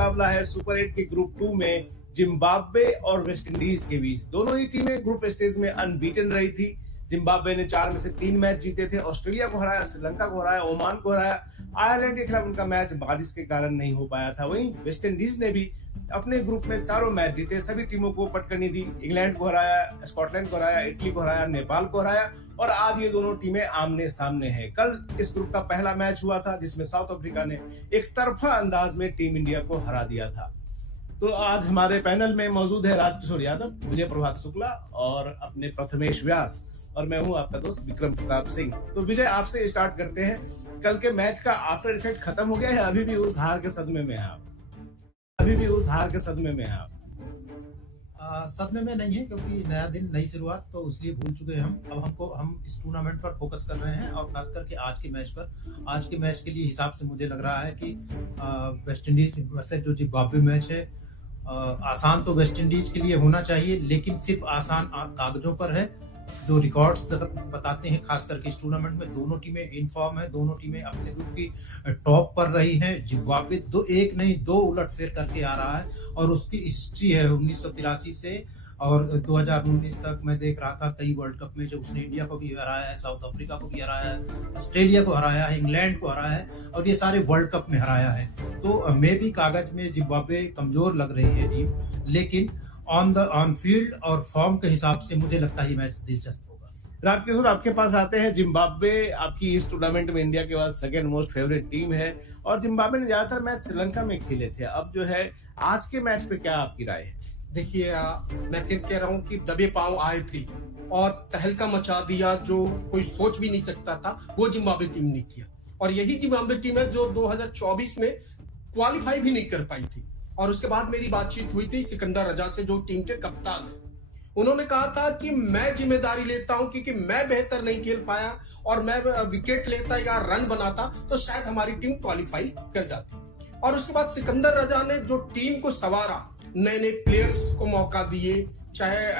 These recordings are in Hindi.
मुकाबला है सुपर 8 के ग्रुप 2 में जिम्बाब्वे और वेस्ट इंडीज के बीच। दोनों ही टीमें ग्रुप स्टेज में अनबीटन रही थी। जिम्बाब्वे ने 4 में से 3 मैच जीते थे, ऑस्ट्रेलिया को हराया, श्रीलंका को हराया, ओमान को हराया। आयरलैंड के खिलाफ उनका मैच बारिश के कारण नहीं हो पाया था। वहीं वेस्ट इंडीज ने भी अपने ग्रुप में चारों मैच जीते, सभी टीमों को पटकनी दी। इंग्लैंड को हराया, स्कॉटलैंड को हराया, इटली को हराया, नेपाल को हराया और आज ये दोनों टीमें आमने सामने हैं। कल इस ग्रुप का पहला मैच हुआ था जिसमें साउथ अफ्रीका ने एक तरफा अंदाज में टीम इंडिया को हरा दिया था। तो आज हमारे पैनल में मौजूद है राजकिशोर यादव, विजय प्रभात शुक्ला और अपने प्रथमेश व्यास, और मैं हूं आपका दोस्त विक्रम प्रताप सिंह। तो विजय, आपसे स्टार्ट करते हैं। कल के मैच का आफ्टर इफेक्ट खत्म हो गया है? अभी भी उस हार के सदमे में है आप? अभी भी उस हार के सदमे में है आप? सदमे में नहीं है, क्योंकि नया दिन नई शुरुआत, तो इसलिए भूल चुके हैं हम। अब हम इस टूर्नामेंट पर फोकस कर रहे हैं और खास करके आज के मैच पर। आज के मैच के लिए हिसाब से मुझे लग रहा है कि वेस्ट इंडीज वर्सेस जो जिम्बाब्वे मैच है, आसान तो वेस्ट इंडीज के लिए होना चाहिए, लेकिन सिर्फ आसान कागजों पर है। जो रिकॉर्ड्स बताते हैं, खास करके इस टूर्नामेंट में दोनों टीमें इन फॉर्म है, दोनों टीमें अपने ग्रुप की टॉप पर रही हैं। जिम्बाब्वे एक नहीं दो उलटफेर करके आ रहा है और उसकी हिस्ट्री है 1983 से और 2019 तक। मैं देख रहा था कई वर्ल्ड कप में जब उसने इंडिया को भी हराया है, साउथ अफ्रीका को भी हराया है, ऑस्ट्रेलिया को हराया है, इंग्लैंड को हराया है और ये सारे वर्ल्ड कप में हराया है। तो मे भी कागज में जिम्बाब्वे कमजोर लग रही है टीम, लेकिन ऑन फील्ड और फॉर्म के हिसाब से मुझे लगता है मैच दिलचस्प होगा। राजकिशोर, आपके पास आते हैं। जिम्बाब्वे आपकी इस टूर्नामेंट में इंडिया के बाद सेकंड मोस्ट फेवरेट टीम है और जिम्बाब्वे ने ज्यादातर मैच श्रीलंका में खेले थे। अब जो है आज के मैच पे क्या आपकी राय है? देखिए, मैं फिर कह रहा हूँ कि दबे पांव आए थे और तहलका मचा दिया जो कोई सोच भी नहीं सकता था, वो जिम्बाब्वे टीम ने किया। और यही जिम्बाब्वे टीम है जो 2024 में क्वालिफाई भी नहीं कर पाई थी। और उसके बाद मेरी बातचीत हुई थी सिकंदर रजा से, जो टीम के कप्तान है। उन्होंने कहा था कि मैं जिम्मेदारी लेता हूं, क्योंकि मैं बेहतर नहीं खेल पाया और मैं विकेट लेता या रन बनाता तो शायद हमारी टीम क्वालिफाई कर जाती। और उसके बाद सिकंदर रजा ने जो टीम को संवारा, नए नए प्लेयर्स को मौका दिए, चाहे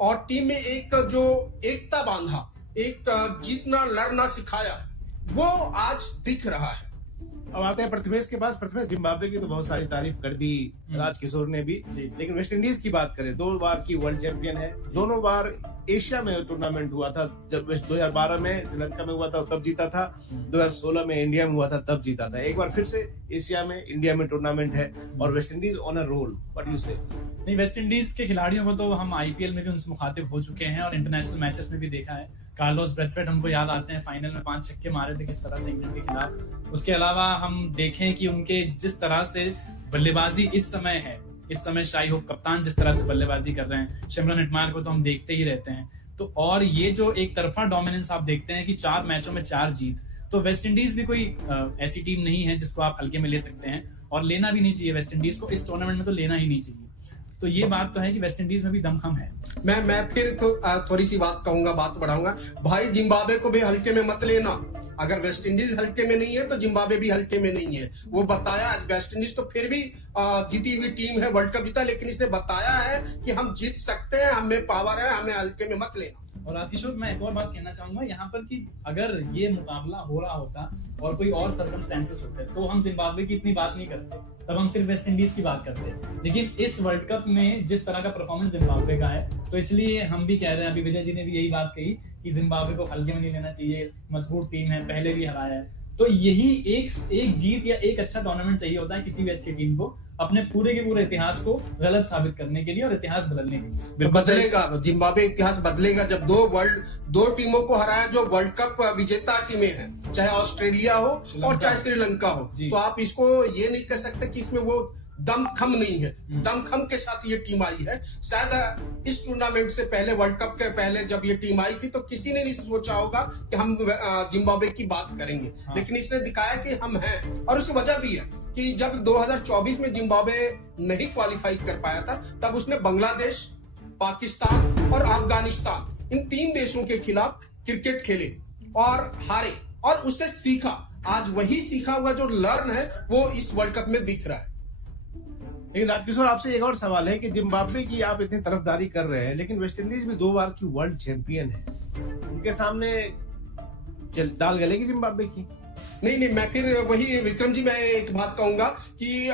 और टीम में एक जो एकता बांधा, एक जीतना लड़ना सिखाया, वो आज दिख रहा है। अब आते हैं प्रथमेश के पास। प्रथमेश, जिम्बाब्वे की तो बहुत सारी तारीफ कर दी राजकिशोर ने भी, लेकिन वेस्ट इंडीज की बात करें, 2 बार की वर्ल्ड चैंपियन है, दोनों बार एशिया में टूर्नामेंट हुआ था। जब 2012 में श्रीलंका में हुआ था तब जीता था, 2016 में इंडिया में हुआ था तब जीता था। एक बार फिर से एशिया में, इंडिया में टूर्नामेंट है और West Indies on a roll. What you say? नहीं, वेस्ट इंडीज के खिलाड़ियों को तो हम आईपीएल में भी उनसे मुखातिब हो चुके हैं और इंटरनेशनल मैचेस में भी देखा है। कार्लोस ब्रेथवेट हमको याद आते हैं, फाइनल में 5 छक्के मारे थे किस तरह से इंग्लैंड के खिलाफ। उसके अलावा हम देखें कि उनके जिस तरह से बल्लेबाजी इस समय शाही होप कप्तान जिस तरह से बल्लेबाजी कर रहे हैं, शिमरन हेटमायर को तो हम देखते ही रहते हैं। तो और ये जो एक तरफा डोमिनेंस आप देखते हैं कि 4 मैचों में 4 जीत, तो वेस्ट इंडीज भी कोई ऐसी टीम नहीं है जिसको आप हल्के में ले सकते हैं और लेना भी नहीं चाहिए। वेस्ट इंडीज को इस टूर्नामेंट में तो लेना ही नहीं चाहिए। तो ये बात तो है कि वेस्ट इंडीज में भी दमखम है। मैं फिर थोड़ी सी बात कहूंगा, बात बढ़ाऊंगा। भाई, जिम्बाब्वे को भी हल्के में मत लेना। अगर वेस्ट इंडीज हल्के में नहीं है तो जिम्बाब्वे भी हल्के में नहीं है। वो बताया, वेस्ट इंडीज तो फिर भी जीती हुई टीम है, वर्ल्ड कप जीता, लेकिन इसने बताया है कि हम जीत सकते हैं, हमें पावर है, हमें हल्के में मत लेना। और राजकिशोर, मैं एक और बात कहना चाहूंगा यहाँ पर कि अगर ये मुकाबला हो रहा होता और कोई और सर्कमस्टेंसेस होते तो हम जिम्बाब्वे की इतनी बात नहीं करते, तब हम सिर्फ वेस्ट इंडीज की बात करते। लेकिन इस वर्ल्ड कप में जिस तरह का परफॉर्मेंस जिम्बाब्वे का है, तो इसलिए हम भी कह रहे हैं, अभी विजय जी ने भी यही बात कही कि जिम्बाब्वे को हल्के में नहीं लेना चाहिए, मजबूत टीम है, पहले भी हराया है। तो यही एक जीत या एक अच्छा टूर्नामेंट चाहिए होता है किसी भी अच्छी टीम को, अपने पूरे के पूरे इतिहास को गलत साबित करने के लिए और इतिहास बदलने के लिए। बदलेगा, जिम्बाब्वे इतिहास बदलेगा जब दो टीमों को हराया जो वर्ल्ड कप विजेता टीमें हैं, चाहे ऑस्ट्रेलिया हो और चाहे श्रीलंका हो। तो आप इसको ये नहीं कह सकते कि इसमें वो दमखम नहीं है। दमखम के साथ ये टीम आई है। शायद इस टूर्नामेंट से पहले, वर्ल्ड कप के पहले जब ये टीम आई थी, तो किसी ने नहीं सोचा होगा कि हम जिम्बाब्वे की बात करेंगे। लेकिन इसने दिखाया कि हम हैं। और उसकी वजह भी है कि जब 2024 में जिम्बाब्वे नहीं क्वालिफाई कर पाया था, तब उसने बांग्लादेश, पाकिस्तान और अफगानिस्तान, इन 3 देशों के खिलाफ क्रिकेट खेले और हारे और उससे सीखा। आज वही सीखा हुआ जो लर्न है वो इस वर्ल्ड कप में दिख रहा है। लेकिन राजकिशोर, आपसे एक और सवाल है कि जिम्बाब्वे की आप इतनी तरफदारी कर रहे हैं, लेकिन वेस्ट इंडीज भी 2 बार की वर्ल्ड चैंपियन है, उनके सामने दाल गलेगी जिम्बाब्वे की? नहीं, मैं फिर वही विक्रम जी, मैं एक बात कहूंगा कि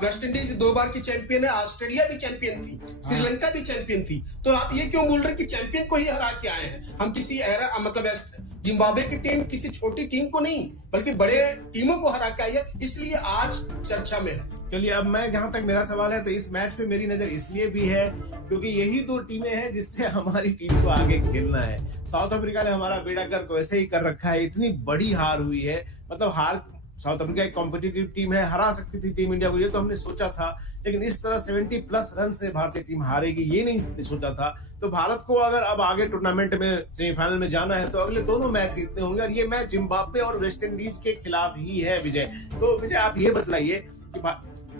वेस्ट इंडीज 2 बार की चैंपियन है, ऑस्ट्रेलिया भी चैंपियन थी, श्रीलंका भी चैंपियन थी, तो आप ये क्यों बोल रहे हैं कि चैंपियन को ही हरा के आए हैं? हम किसी मतलब जिम्बाब्वे की टीम किसी छोटी टीम को नहीं बल्कि बड़े टीमों को हरा के आई है, इसलिए आज चर्चा में है। चलिए, अब मैं जहां तक मेरा सवाल है तो इस मैच पे मेरी नजर इसलिए भी है क्योंकि यही 2 टीमें हैं जिससे हमारी टीम को आगे खेलना है। साउथ अफ्रीका ने हमारा बेड़ा गर्क वैसे ही कर रखा है, इतनी बड़ी हार हुई है, मतलब हार, साउथ अफ्रीका एक कॉम्पिटिटिव टीम है, हरा सकती थी टीम इंडिया को, ये तो हमने सोचा था, लेकिन इस तरह 70+ रन से भारतीय टीम हारेगी ये नहीं सोचा था। तो भारत को अगर अब आगे टूर्नामेंट में सेमीफाइनल में जाना है तो अगले दोनों मैच जीतने होंगे, और ये मैच जिम्बाब्वे और वेस्ट इंडीज के खिलाफ ही है। विजय, तो विजय आप ये बतलाइए कि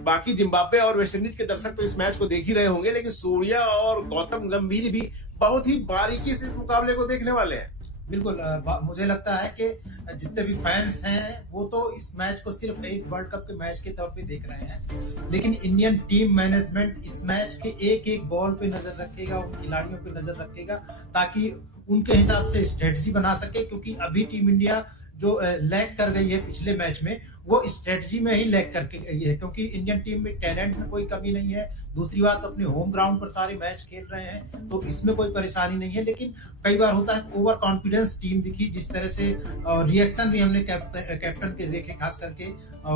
बाकी जिम्बाब्वे और वेस्ट इंडीज के दर्शक तो इस मैच को देख ही रहे होंगे, लेकिन सूर्या और गौतम गंभीर भी बहुत ही बारीकी से इस मुकाबले को देखने वाले हैं। बिल्कुल, मुझे लगता है कि जितने भी फैंस हैं वो तो इस मैच को सिर्फ एक वर्ल्ड कप के मैच के तौर पे देख रहे हैं, लेकिन इंडियन टीम मैनेजमेंट इस मैच के एक एक बॉल पे नजर रखेगा, उन खिलाड़ियों पे नजर रखेगा ताकि उनके हिसाब से स्ट्रेटजी बना सके, क्योंकि अभी टीम इंडिया जो लैग कर गई है पिछले मैच में, वो स्ट्रेटजी में ही लैग करके गई है, क्योंकि इंडियन टीम में टैलेंट में कोई कमी नहीं है। दूसरी बात, अपने होम ग्राउंड पर सारे मैच खेल रहे हैं तो इसमें कोई परेशानी नहीं है, लेकिन कई बार होता है ओवर कॉन्फिडेंस टीम दिखी, जिस तरह से रिएक्शन भी हमने कैप्टन के देखे, खास करके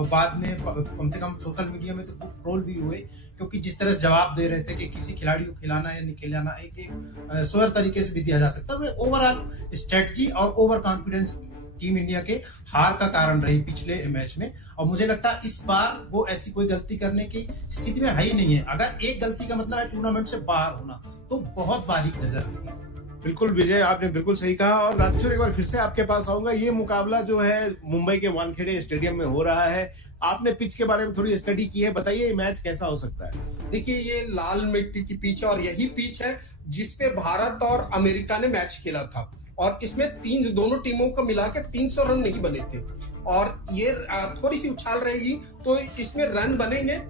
बाद में कम से कम सोशल मीडिया में तो खूब ट्रोल भी हुए, क्योंकि जिस तरह से जवाब दे रहे थे कि किसी खिलाड़ी को खिलाना या नहीं खिलाना एक स्वर तरीके से भी दिया जा सकता है। ओवरऑल स्ट्रेटजी और ओवर कॉन्फिडेंस टीम इंडिया के हार का कारण रही पिछले मैच में, और मुझे लगता है इस बार वो ऐसी कोई गलती करने की स्थिति में है ही नहीं है। अगर एक गलती का मतलब है टूर्नामेंट से बाहर होना, तो बहुत बारीक नजर रखी। बिल्कुल विजय, आपने बिल्कुल सही कहा, और राजकिशोर एक बार फिर से आपके पास आऊंगा। ये मुकाबला जो है मुंबई के वानखेड़े स्टेडियम में हो रहा है, आपने पिच के बारे में थोड़ी स्टडी की है, बताइए ये मैच कैसा हो सकता है? देखिए, ये लाल मिट्टी की पिच है और यही पिच है जिसपे भारत और अमेरिका ने मैच खेला था, और इसमें दोनों टीमों को मिला के 300 रन नहीं बने थे, और ये थोड़ी सी उछाल रहेगी तो इसमें रन बनेंगे।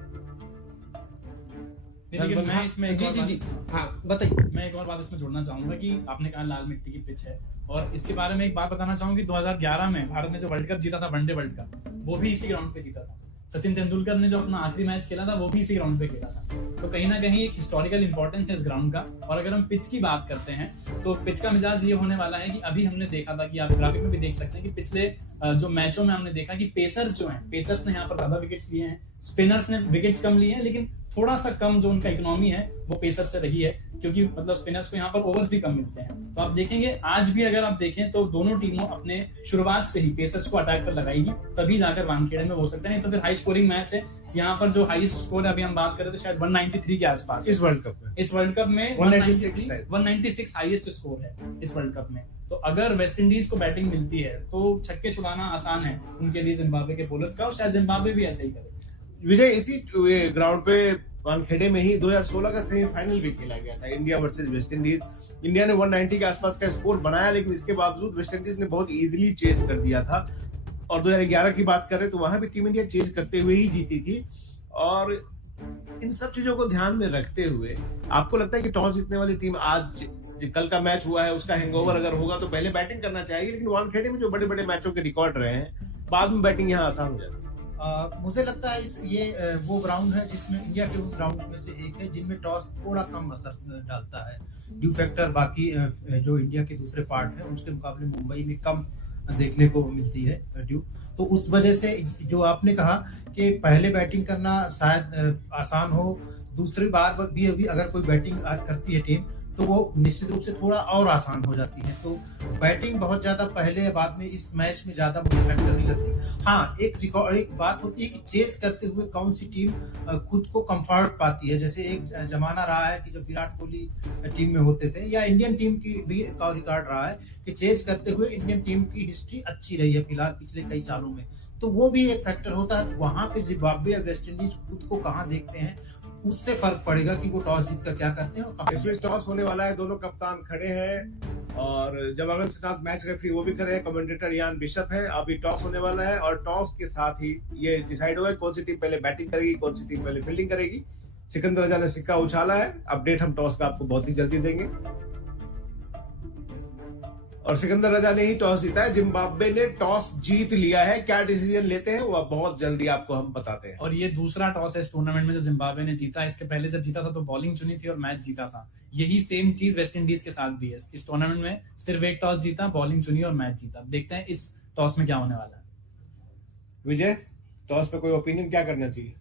लेकिन मैं इसमें जी हाँ बताइए। मैं एक और बात इसमें जोड़ना चाहूंगा कि आपने कहा लाल मिट्टी की पिच है, और इसके बारे में एक बात बताना चाहूंगा कि 2011 में भारत ने जो वर्ल्ड कप जीता था, वनडे वर्ल्ड कप, वो भी इसी ग्राउंड पे जीता था। सचिन तेंदुलकर ने जो अपना आखिरी मैच खेला था वो भी इसी ग्राउंड पे खेला था, तो कहीं ना कहीं एक हिस्टोरिकल इंपॉर्टेंस है इस ग्राउंड का। और अगर हम पिच की बात करते हैं तो पिच का मिजाज ये होने वाला है कि अभी हमने देखा था कि आप ग्राफिक में भी देख सकते हैं कि पिछले जो मैचों में हमने देखा कि पेसर्स जो हैं, पेसर्स ने यहाँ पर ज्यादा विकेट्स लिए हैं, स्पिनर्स ने विकेट्स कम लिए हैं, लेकिन थोड़ा सा कम जो उनका इकोनॉमी है वो पेसर से रही है, क्योंकि मतलब स्पिनर्स को यहाँ पर ओवर्स भी कम मिलते हैं। तो आप देखेंगे आज भी अगर आप देखें तो दोनों टीमों अपने शुरुआत से ही पेसर्स को अटैक पर लगाएगी, तभी जाकर वानखेड़े में हो सकता है, नहीं तो फिर हाई स्कोरिंग मैच है। यहाँ पर जो हाईएस्ट स्कोर है अभी हम बात करें तो शायद 193 के आसपास इस वर्ल्ड कप में 196 हाईएस्ट स्कोर है इस वर्ल्ड कप में। तो अगर वेस्ट इंडीज को बैटिंग मिलती है तो छक्के छुड़ाना आसान है उनके लिए जिम्बाब्वे के बॉलर्स का, और शायद जिम्बाब्वे भी ऐसे ही करे। विजय, इसी ग्राउंड पे वानखेड़े में ही 2016 का सेमीफाइनल भी खेला गया था, India versus West Indies. India ने 190 के आसपास का स्कोर बनाया, लेकिन इसके बावजूद वेस्ट इंडीज ने बहुत इजीली चेज कर दिया था। और 2011 की बात करें तो वहां भी टीम इंडिया चेज करते हुए ही जीती थी। और इन सब चीजों को ध्यान में रखते हुए आपको लगता है कि टॉस जीतने वाली टीम आज कल का मैच हुआ है उसका हैंगओवर अगर होगा तो पहले बैटिंग करना चाहिए, लेकिन वानखेड़े में जो बड़े बड़े मैचों के रिकॉर्ड रहे हैं, बाद में बैटिंग यहाँ आसान हो जाती है। मुझे लगता है ये वो ग्राउंड है जिसमें इंडिया के ग्राउंड में से एक है जिनमें टॉस थोड़ा कम असर डालता है। ड्यू फैक्टर बाकी जो इंडिया के दूसरे पार्ट है उसके मुकाबले मुंबई में कम देखने को मिलती है ड्यू, तो उस वजह से जो आपने कहा कि पहले बैटिंग करना शायद आसान हो, दूसरी बार भी अभी अगर कोई बैटिंग करती है टीम तो वो निश्चित रूप से थोड़ा और आसान हो जाती है। तो बैटिंग बहुत ज्यादा पहले या बाद में इस मैच में ज्यादा मुझे फैक्टर नहीं लगती। हाँ, एक बात होती है कि चेस करते हुए कौन सी टीम खुद को कंफर्ट पाती है। जैसे एक जमाना रहा है कि जब विराट कोहली टीम में होते थे, या इंडियन टीम की भी का रिकॉर्ड रहा है कि चेस करते हुए इंडियन टीम की हिस्ट्री अच्छी रही है फिलहाल पिछले कई सालों में, तो वो भी एक फैक्टर होता है। वहां पे जिम्बाब्वे या वेस्ट इंडीज खुद को कहाँ देखते हैं, उससे फर्क पड़ेगा कि वो टॉस जीतकर क्या करते हैं। और इसमें टॉस होने वाला है, दोनों कप्तान खड़े हैं और जवागल सिन्हा मैच रेफरी वो भी खड़े हैं, कमेंटेटर यान बिशप है। अभी टॉस होने वाला है और टॉस के साथ ही ये डिसाइड होगा कौन सी टीम पहले बैटिंग करेगी, कौन सी टीम पहले फील्डिंग करेगी। सिकंदर रजा ने सिक्का उछाला है, अपडेट हम टॉस का आपको बहुत ही जल्दी देंगे। और सिकंदर रजा ने ही टॉस जीता है। जिम्बाब्वे ने टॉस जीत लिया है। क्या डिसीजन लेते हैं वो बहुत जल्दी आपको हम बताते हैं। और ये दूसरा टॉस है इस टूर्नामेंट में जो जिम्बाब्वे ने जीता। इसके पहले जब जीता था तो बॉलिंग चुनी थी और मैच जीता था। यही सेम चीज वेस्ट इंडीज के साथ भी है। इस टूर्नामेंट में सिर्फ एक टॉस जीता, बॉलिंग चुनी और मैच जीता। देखते हैं इस टॉस में क्या होने वाला है। विजय, टॉस पे कोई ओपिनियन, क्या करना चाहिए?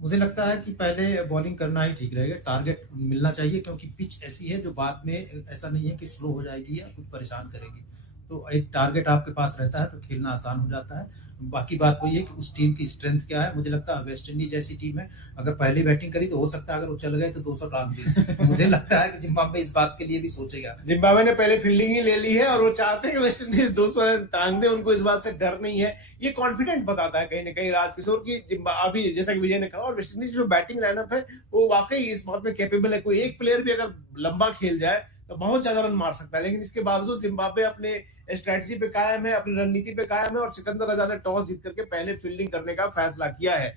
मुझे लगता है कि पहले बॉलिंग करना ही ठीक रहेगा। टारगेट मिलना चाहिए क्योंकि पिच ऐसी है जो बाद में ऐसा नहीं है कि स्लो हो जाएगी या कुछ परेशान करेगी। तो एक टारगेट आपके पास रहता है तो खेलना आसान हो जाता है। बाकी बात वही है कि उस टीम की स्ट्रेंथ क्या है। मुझे लगता है वेस्ट इंडीज जैसी टीम है, अगर पहले बैटिंग करी तो हो सकता है अगर वो चल गए तो 200 टांग दी। मुझे लगता है कि जिम्बाब्वे इस बात के लिए भी सोचेगा। जिम्बाब्वे ने पहले फील्डिंग ही ले ली है और वो चाहते हैं कि वेस्ट इंडीज 200 रन टांग दे। उनको इस बात से डर नहीं है। ये कॉन्फिडेंट बताता है कहीं ना कहीं राजकिशोर की अभी जैसा कि विजय ने कहा। और वेस्ट इंडीज जो बैटिंग लाइनअप है वो वाकई इस बात में कैपेबल है। कोई एक प्लेयर भी अगर लंबा खेल जाए तो बहुत ज्यादा रन मार सकता है। लेकिन इसके बावजूद जिम्बाब्वे अपने स्ट्रेटजी पे कायम है, अपनी रणनीति पे कायम है और सिकंदर रजा ने टॉस जीत करके पहले फील्डिंग करने का फैसला किया है।